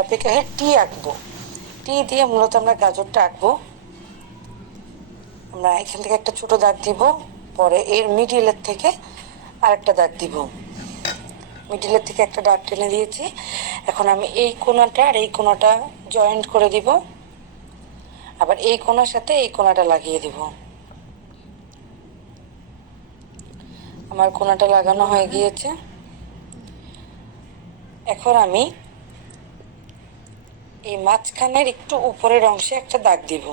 অপেক্ষায় টি আঁকবো। টি দিয়ে মূলত আমরা গাজরটা আঁকবো। আমরা এখান থেকে একটা ছোট দাগ দিব, পরে এর মিডিলের থেকে আরেকটা দাগ দিব। মিডিলের থেকে একটা দাগ টেনে দিয়েছি। এখন আমি এই কোণাটা আর এই কোণাটা জয়েন্ট করে দিব, আবার এই কোণার সাথে এই কোণাটা লাগিয়ে দিব। আমার কোণাটা লাগানো হয়ে গিয়েছে। এখন আমি এই মাঝখানের একটু উপরের অংশে একটা দাগ দিব,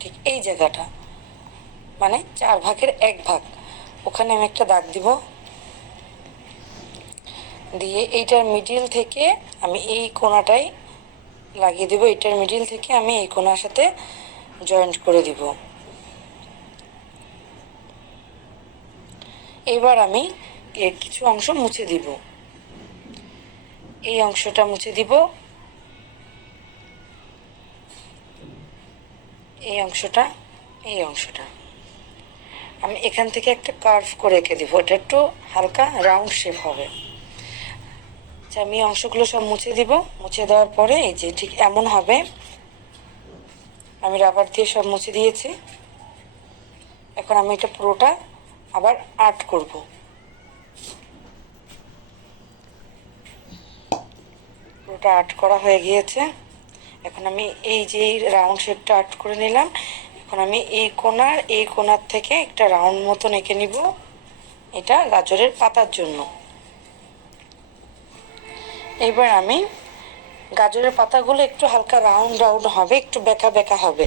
ঠিক এই জায়গাটা, মানে 1/4 ওখানে আমি একটা দাগ দিব। দিয়ে এইটার মিডিল থেকে আমি এই কোণাটাই লাগিয়ে দেব। এইটার মিডিল থেকে আমি এই কোণার সাথে জয়েন্ট করে দিব। এবার আমি এর কিছু অংশ মুছে দিব। এই অংশটা মুছে দিব, এই অংশটা, এই অংশটা আমি এখান থেকে একটা কার্ভ করে এঁকে দিব। এটা একটু হালকা রাউন্ড শেপ হবে। আচ্ছা, আমি অংশগুলো সব মুছে দিব। মুছে দেওয়ার পরে এই যে ঠিক এমন হবে। আমি রাবার দিয়ে সব মুছে দিয়েছি। এখন আমি এটা পুরোটা আবার আর্ট করব। পুরোটা আর্ট করা হয়ে গিয়েছে। এখন আমি এই যে রাউন্ড শেপটা আর্ট করে নিলাম। এখন আমি এই কোণার থেকে একটা রাউন্ড মতন এঁকে নিব, এটা গাজরের পাতার জন্য। এবার আমি গাজরের পাতাগুলো একটু হালকা রাউন্ড রাউন্ড হবে, একটু বেঁকা বেঁকা হবে,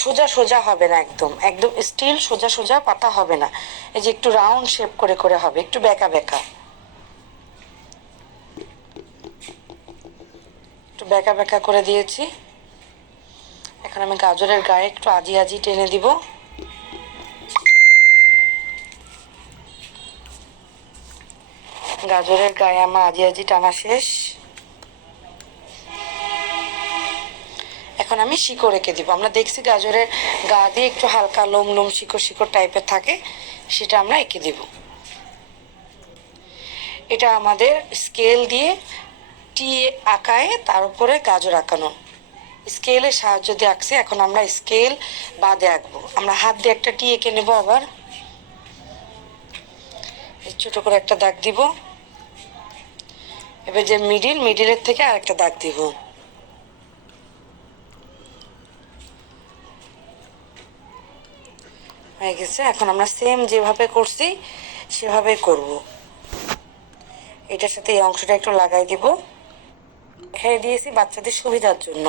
সোজা সোজা হবে না, একদম একদম স্টিল সোজা সোজা পাতা হবে না। এই যে একটু রাউন্ড শেপ করে করে হবে, একটু বেঁকা বেঁকা, একটু বেঁকা বেঁকা করে দিয়েছি। এখন আমি গাজরের গায়ে একটু আজি আজি টেনে দিব। গাজরের গায়ে আমার আজি আজি টানা শেষ। এখন আমি শিকড় এঁকে দিব। আমরা দেখছি গাজরের গা দিয়ে একটু হালকা লোম লোম শিকড় শিকড় টাইপের থাকে, সেটা আমরা এঁকে দিব। এটা আমাদের স্কেল দিয়ে টি আঁকায়, তার উপরে গাজর আঁকানো। স্কেলের সাহায্য দিয়ে আঁকছি, এখন আমরা স্কেল বাদে আঁকবো। আমরা হাত দিয়ে একটা টি এঁকে নেব। আবার ছোট করে একটা দাগ দিব। এবার যে মিডিলের থেকে আরেকটা দাগ দিব। হয়ে গেছে। এখন আমরা সেম যেভাবে করছি সেভাবে করব। এটার সাথে এই অংশটা একটু লাগাই দিব। দেখাই দিয়েছি বাচ্চাদের সুবিধার জন্য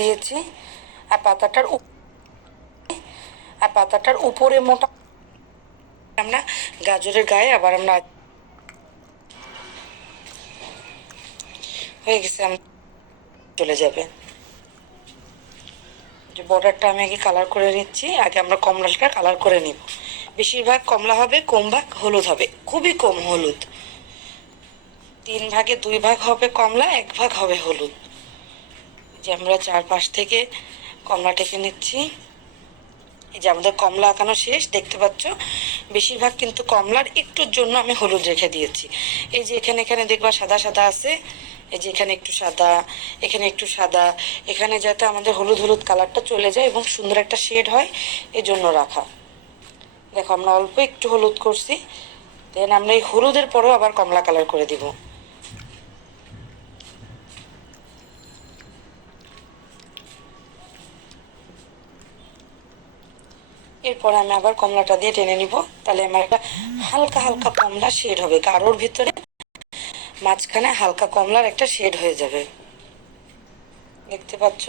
দিয়েছি। আর পাতাটার উপরে মোটা আমরা গাজরের গায়ে আবার আমরা হয়ে গেছে, চলে যাবে। যে বর্ডারটা আমি আগে কালার করে নিচ্ছি। আগে আমরা কমলাটা কালার করে নিব। বেশিরভাগ কমলা হবে, কম ভাগ হলুদ হবে, খুবই কম হলুদ। 3/2 হবে কমলা, 1 হবে হলুদ। যে আমরা চারপাশ থেকে কমলা টেকে নিচ্ছি। এই যে আমাদের কমলা আঁকানো শেষ, দেখতে পাচ্ছ। বেশিরভাগ কিন্তু কমলার একটুর জন্য আমি হলুদ রেখে দিয়েছি। এই যে এখানে এখানে দেখবা সাদা সাদা আছে, এই যে এখানে একটু সাদা, এখানে একটু সাদা, এখানে যাতে আমাদের হলুদ হলুদ কালারটা চলে যায় এবং সুন্দর একটা শেড হয়, এই জন্য রাখা। দেখো আমরা অল্প একটু হলুদ করছি, দেন আমরা এই হলুদের পরেও আবার কমলা কালার করে দিব। এরপর আমি আবার কমলাটা দিয়ে টেনে নিব। তাহলে আমার একটা হালকা হালকা কমলা শেড হবে, গাঢ়র ভিতরে মাঝখানে হালকা কমলার একটা শেড হয়ে যাবে। দেখতে পাচ্ছ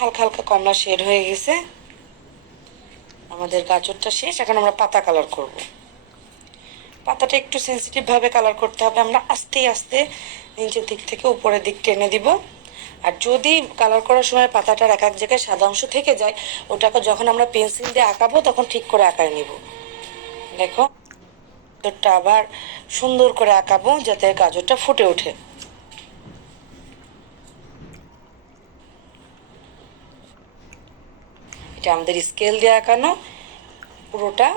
হালকা হালকা কমলা শেড হয়ে গেছে। আমাদের গাজরটা শেষ। এখন আমরা পাতা কালার করব। পাতাটা একটু সেন্সিটিভ ভাবে কালার করতে হবে। আমরা আস্তে আস্তে নিচের দিক থেকে উপরের দিক টেনে দিব। আর যদি কালার করার সময় পাতাটার এক এক জায়গায় সাদা অংশ থেকে যায়, ওটাকে যখন আমরা পেন্সিল দিয়ে আঁকাবো তখন ঠিক করে আঁকায় নিব। দেখো গাজরটা আবার সুন্দর করে আঁকাবো যাতে গাজরটা ফুটে ওঠে। এটা আমাদের স্কেল দিয়ে আঁকানো পুরোটা